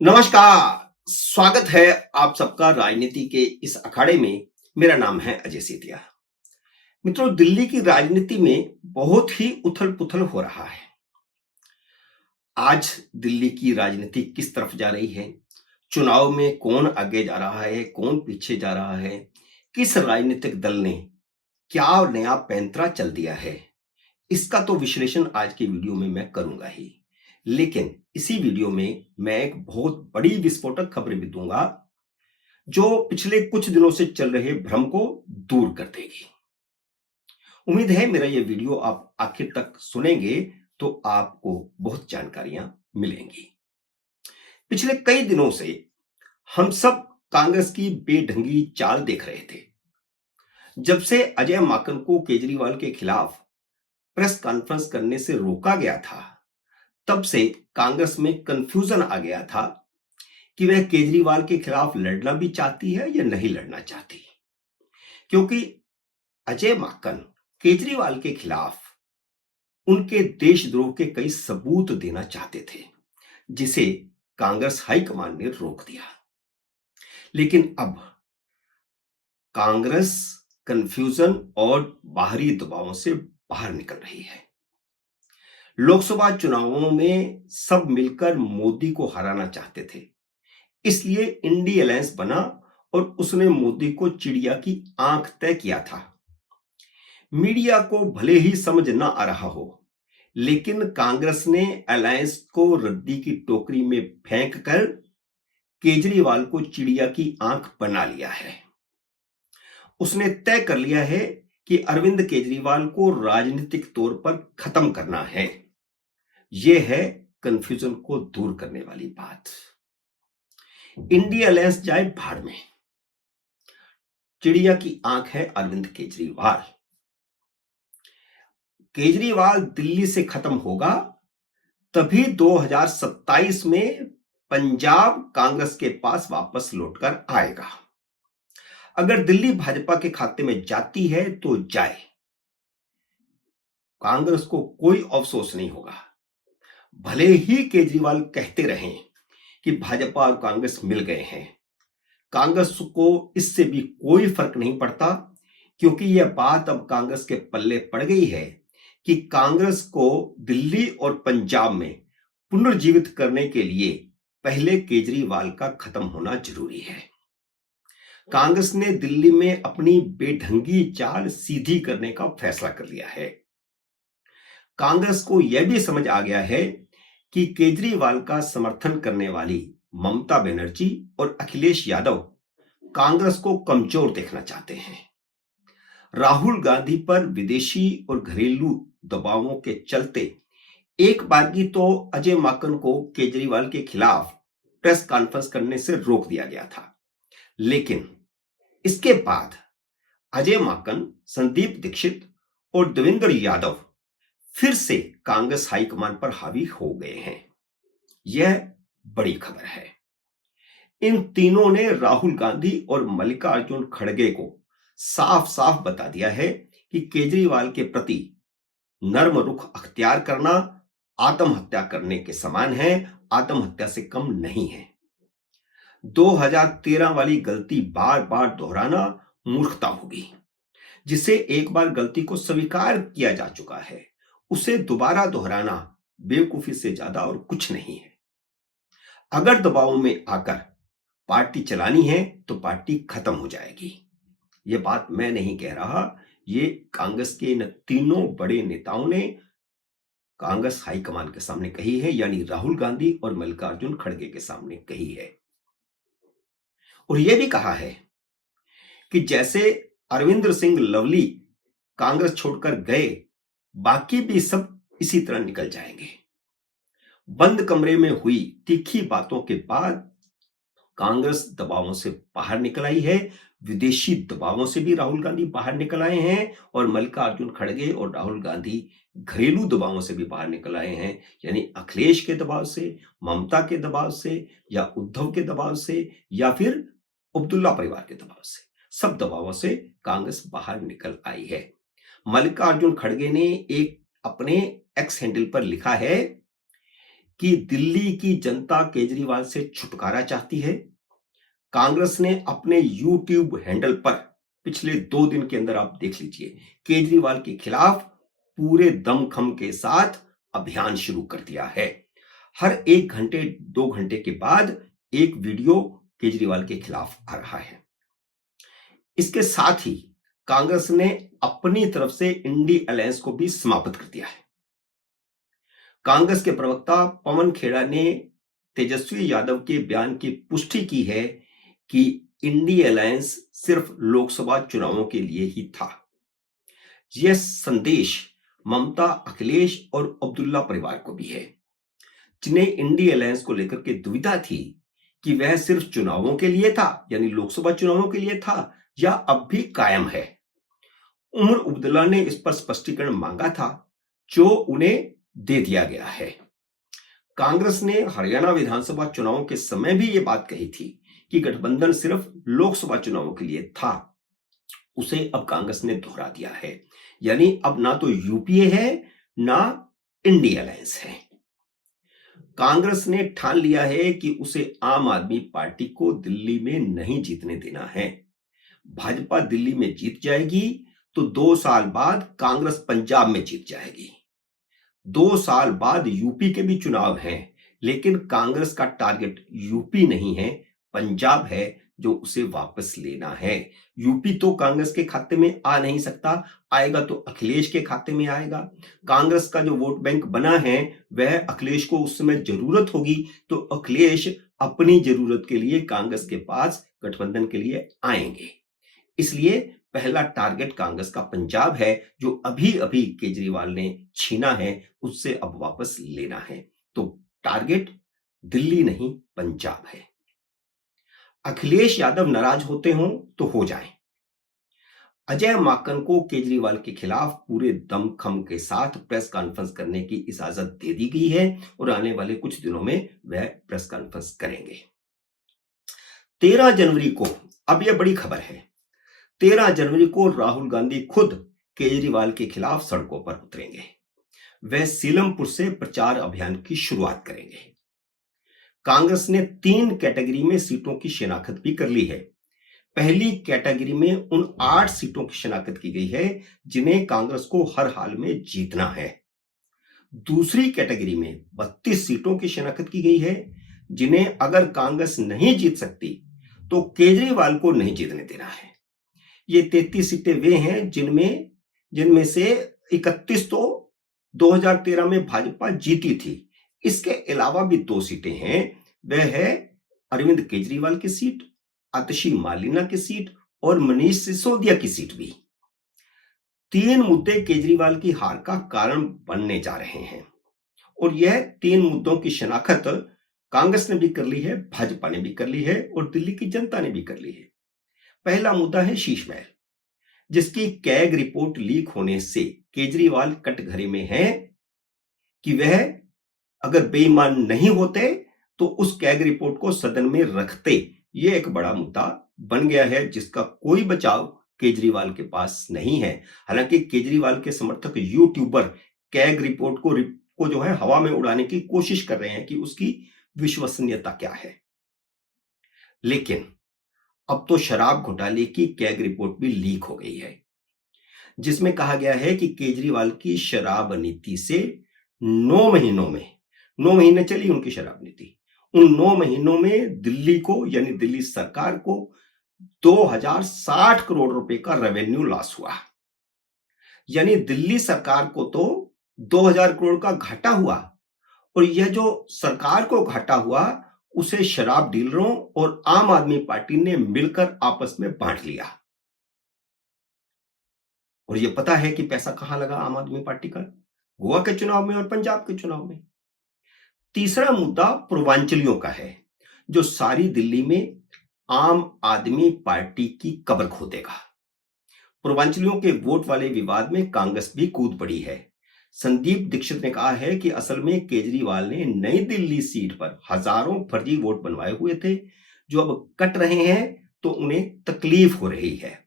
नमस्कार। स्वागत है आप सबका राजनीति के इस अखाड़े में। मेरा नाम है अजय सेठिया। मित्रों, दिल्ली की राजनीति में बहुत ही उथल पुथल हो रहा है। आज दिल्ली की राजनीति किस तरफ जा रही है, चुनाव में कौन आगे जा रहा है, कौन पीछे जा रहा है, किस राजनीतिक दल ने क्या नया पैंतरा चल दिया है, इसका तो विश्लेषण आज की वीडियो में मैं करूंगा ही। लेकिन इसी वीडियो में मैं एक बहुत बड़ी विस्फोटक खबर भी दूंगा जो पिछले कुछ दिनों से चल रहे भ्रम को दूर कर देगी। उम्मीद है मेरा ये वीडियो आप आखिर तक सुनेंगे तो आपको बहुत जानकारियां मिलेंगी। पिछले कई दिनों से हम सब कांग्रेस की बेढंगी चाल देख रहे थे। जब से अजय माकन को केजरीवाल के खिलाफ प्रेस कॉन्फ्रेंस करने से रोका गया था, तब से कांग्रेस में कंफ्यूजन आ गया था कि वह केजरीवाल के खिलाफ लड़ना भी चाहती है या नहीं लड़ना चाहती। क्योंकि अजय माकन केजरीवाल के खिलाफ उनके देशद्रोह के कई सबूत देना चाहते थे, जिसे कांग्रेस हाईकमान ने रोक दिया। लेकिन अब कांग्रेस कंफ्यूजन और बाहरी दबावों से बाहर निकल रही है। लोकसभा चुनावों में सब मिलकर मोदी को हराना चाहते थे, इसलिए इंडी अलायंस बना और उसने मोदी को चिड़िया की आंख तय किया था। मीडिया को भले ही समझ ना आ रहा हो, लेकिन कांग्रेस ने अलायंस को रद्दी की टोकरी में फेंक कर केजरीवाल को चिड़िया की आंख बना लिया है। उसने तय कर लिया है कि अरविंद केजरीवाल को राजनीतिक तौर पर खत्म करना है। यह है कंफ्यूजन को दूर करने वाली बात। इंडिया अलायंस जाए भाड़ में, चिड़िया की आंख है अरविंद केजरीवाल। केजरीवाल दिल्ली से खत्म होगा तभी 2027 में पंजाब कांग्रेस के पास वापस लौटकर आएगा। अगर दिल्ली भाजपा के खाते में जाती है तो जाए, कांग्रेस को कोई अफसोस नहीं होगा। भले ही केजरीवाल कहते रहें कि भाजपा और कांग्रेस मिल गए हैं, कांग्रेस को इससे भी कोई फर्क नहीं पड़ता, क्योंकि यह बात अब कांग्रेस के पल्ले पड़ गई है कि कांग्रेस को दिल्ली और पंजाब में पुनर्जीवित करने के लिए पहले केजरीवाल का खत्म होना जरूरी है। कांग्रेस ने दिल्ली में अपनी बेढंगी चाल सीधी करने का फैसला कर लिया है। कांग्रेस को यह भी समझ आ गया है कि केजरीवाल का समर्थन करने वाली ममता बनर्जी और अखिलेश यादव कांग्रेस को कमजोर देखना चाहते हैं। राहुल गांधी पर विदेशी और घरेलू दबावों के चलते एक बार की तो अजय माकन को केजरीवाल के खिलाफ प्रेस कॉन्फ्रेंस करने से रोक दिया गया था, लेकिन इसके बाद अजय माकन, संदीप दीक्षित और देवेंद्र यादव फिर से कांग्रेस हाईकमान पर हावी हो गए हैं। यह बड़ी खबर है। इन तीनों ने राहुल गांधी और मल्लिकार्जुन खड़गे को साफ साफ बता दिया है कि केजरीवाल के प्रति नर्म रुख अख्तियार करना आत्महत्या करने के समान है, आत्महत्या से कम नहीं है। 2013 वाली गलती बार बार दोहराना मूर्खता होगी। जिसे एक बार गलती को स्वीकार किया जा चुका है, उसे दोबारा दोहराना बेवकूफी से ज्यादा और कुछ नहीं है। अगर दबाव में आकर पार्टी चलानी है तो पार्टी खत्म हो जाएगी। यह बात मैं नहीं कह रहा, ये कांग्रेस के इन तीनों बड़े नेताओं ने कांग्रेस हाईकमान के सामने कही है, यानी राहुल गांधी और मल्लिकार्जुन खड़गे के सामने कही है। और यह भी कहा है कि जैसे अरविंदर सिंह लवली कांग्रेस छोड़कर गए, बाकी भी सब इसी तरह निकल जाएंगे। बंद कमरे में हुई तीखी बातों के बाद कांग्रेस दबावों से बाहर निकल आई है। विदेशी दबावों से भी राहुल गांधी बाहर निकल आए हैं और मल्लिकार्जुन खड़गे और राहुल गांधी घरेलू दबावों से भी बाहर निकल आए हैं, यानी अखिलेश के दबाव से, ममता के दबाव से, या उद्धव के दबाव से, या फिर अब्दुल्ला परिवार के दबाव से। सब दबावों से कांग्रेस बाहर निकल आई है। मल्लिकार्जुन खड़गे ने एक अपने एक्स हैंडल पर लिखा है कि दिल्ली की जनता केजरीवाल से छुटकारा चाहती है। कांग्रेस ने अपने यूट्यूब हैंडल पर पिछले 2 दिन के अंदर आप देख लीजिए, केजरीवाल के खिलाफ पूरे दमखम के साथ अभियान शुरू कर दिया है। हर 1 घंटे 2 घंटे के बाद एक वीडियो केजरीवाल के खिलाफ आ रहा है। इसके साथ ही कांग्रेस ने अपनी तरफ से इंडी अलायंस को भी समाप्त कर दिया है। कांग्रेस के प्रवक्ता पवन खेड़ा ने तेजस्वी यादव के बयान की पुष्टि की है कि इंडी अलायंस सिर्फ लोकसभा चुनावों के लिए ही था। यह संदेश ममता, अखिलेश और अब्दुल्ला परिवार को भी है, जिन्हें इंडी अलायंस को लेकर के दुविधा थी कि वह सिर्फ चुनावों के लिए था, यानी लोकसभा चुनावों के लिए था, या अब भी कायम है। उमर अब्दुल्ला ने इस पर स्पष्टीकरण मांगा था, जो उन्हें दे दिया गया है। कांग्रेस ने हरियाणा विधानसभा चुनावों के समय भी यह बात कही थी कि गठबंधन सिर्फ लोकसभा चुनावों के लिए था। उसे अब कांग्रेस ने दोहरा दिया है, यानी अब ना तो यूपीए है ना इंडी अलायंस है। कांग्रेस ने ठान लिया है कि उसे आम आदमी पार्टी को दिल्ली में नहीं जीतने देना है। भाजपा दिल्ली में जीत जाएगी तो 2 साल बाद कांग्रेस पंजाब में जीत जाएगी। 2 साल बाद यूपी के भी चुनाव हैं, लेकिन कांग्रेस का टारगेट यूपी नहीं है, पंजाब है, जो उसे वापस लेना है। यूपी तो कांग्रेस के खाते में आ नहीं सकता, आएगा तो अखिलेश के खाते में आएगा। कांग्रेस का जो वोट बैंक बना है वह अखिलेश को उस समय जरूरत होगी तो अखिलेश अपनी जरूरत के लिए कांग्रेस के पास गठबंधन के लिए आएंगे। इसलिए पहला टारगेट कांग्रेस का पंजाब है, जो अभी अभी केजरीवाल ने छीना है, उससे अब वापस लेना है। तो टारगेट दिल्ली नहीं, पंजाब है। अखिलेश यादव नाराज होते हों तो हो जाएं। अजय माकन को केजरीवाल के खिलाफ पूरे दमखम के साथ प्रेस कॉन्फ्रेंस करने की इजाजत दे दी गई है और आने वाले कुछ दिनों में वह प्रेस कॉन्फ्रेंस करेंगे। 13 जनवरी को, अब यह बड़ी खबर है, 13 जनवरी को राहुल गांधी खुद केजरीवाल के खिलाफ सड़कों पर उतरेंगे। वह सीलमपुर से प्रचार अभियान की शुरुआत करेंगे। कांग्रेस ने 3 कैटेगरी में सीटों की शिनाख्त भी कर ली है। पहली कैटेगरी में उन 8 सीटों की शिनाख्त की गई है जिन्हें कांग्रेस को हर हाल में जीतना है। दूसरी कैटेगरी में 32 सीटों की शिनाख्त की गई है जिन्हें अगर कांग्रेस नहीं जीत सकती तो केजरीवाल को नहीं जीतने देना है। ये 33 सीटें वे हैं जिनमें से 31 तो 2013 में भाजपा जीती थी। इसके अलावा भी 2 सीटें हैं, वह है अरविंद केजरीवाल की सीट, आतिशी मालिना की सीट और मनीष सिसोदिया की सीट भी। 3 मुद्दे केजरीवाल की हार का कारण बनने जा रहे हैं और यह 3 मुद्दों की शनाख्त कांग्रेस ने भी कर ली है, भाजपा ने भी कर ली है और दिल्ली की जनता ने भी कर ली है। पहला मुद्दा है शीश महल, जिसकी कैग रिपोर्ट लीक होने से केजरीवाल कटघरे में है कि वह अगर बेईमान नहीं होते तो उस कैग रिपोर्ट को सदन में रखते। यह एक बड़ा मुद्दा बन गया है जिसका कोई बचाव केजरीवाल के पास नहीं है। हालांकि केजरीवाल के समर्थक यूट्यूबर कैग रिपोर्ट को जो है हवा में उड़ाने की कोशिश कर रहे हैं कि उसकी विश्वसनीयता क्या है। लेकिन अब तो शराब घोटाले की कैग रिपोर्ट भी लीक हो गई है, जिसमें कहा गया है कि केजरीवाल की शराब नीति से 9 महीने चली उनकी शराब नीति। उन 9 महीनों में दिल्ली को, यानी दिल्ली सरकार को 2060 करोड़ रुपए का रेवेन्यू लॉस हुआ। यानी दिल्ली सरकार को तो 2000 करोड़ का घाटा हुआ और यह जो सरकार को घाटा हुआ उसे शराब डीलरों और आम आदमी पार्टी ने मिलकर आपस में बांट लिया। और यह पता है कि पैसा कहां लगा आम आदमी पार्टी का, गोवा के चुनाव में और पंजाब के चुनाव में। तीसरा मुद्दा पूर्वांचलियों का है, जो सारी दिल्ली में आम आदमी पार्टी की कब्र खोदेगा। पूर्वांचलियों के वोट वाले विवाद में कांग्रेस भी कूद पड़ी है। संदीप दीक्षित ने कहा है कि असल में केजरीवाल ने नई दिल्ली सीट पर हजारों फर्जी वोट बनवाए हुए थे, जो अब कट रहे हैं तो उन्हें तकलीफ हो रही है।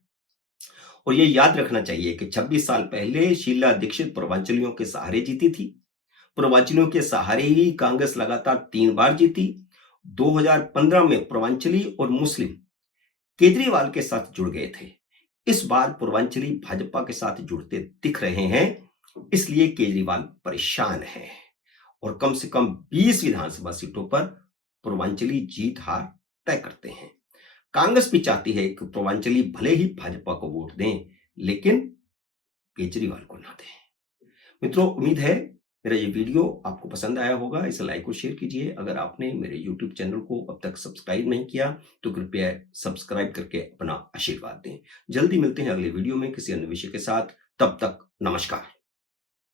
और यह याद रखना चाहिए कि 26 साल पहले शीला दीक्षित पूर्वांचलियों के सहारे जीती थी। पूर्वांचलियों के सहारे ही कांग्रेस लगातार 3 बार जीती। 2015 में पूर्वांचली और मुस्लिम केजरीवाल के साथ जुड़ गए थे। इस बार पूर्वांचली भाजपा के साथ जुड़ते दिख रहे हैं, इसलिए केजरीवाल परेशान हैं और कम से कम 20 विधानसभा सीटों पर पूर्वांचली जीत हार तय करते हैं। कांग्रेस भी चाहती है कि पूर्वांचली भले ही भाजपा को वोट दें, लेकिन केजरीवाल को ना दें। मित्रों, उम्मीद है मेरा ये वीडियो आपको पसंद आया होगा। इसे लाइक और शेयर कीजिए। अगर आपने मेरे यूट्यूब चैनल को अब तक सब्सक्राइब नहीं किया तो कृपया सब्सक्राइब करके अपना आशीर्वाद दें। जल्दी मिलते हैं अगले वीडियो में किसी अन्य विषय के साथ। तब तक नमस्कार।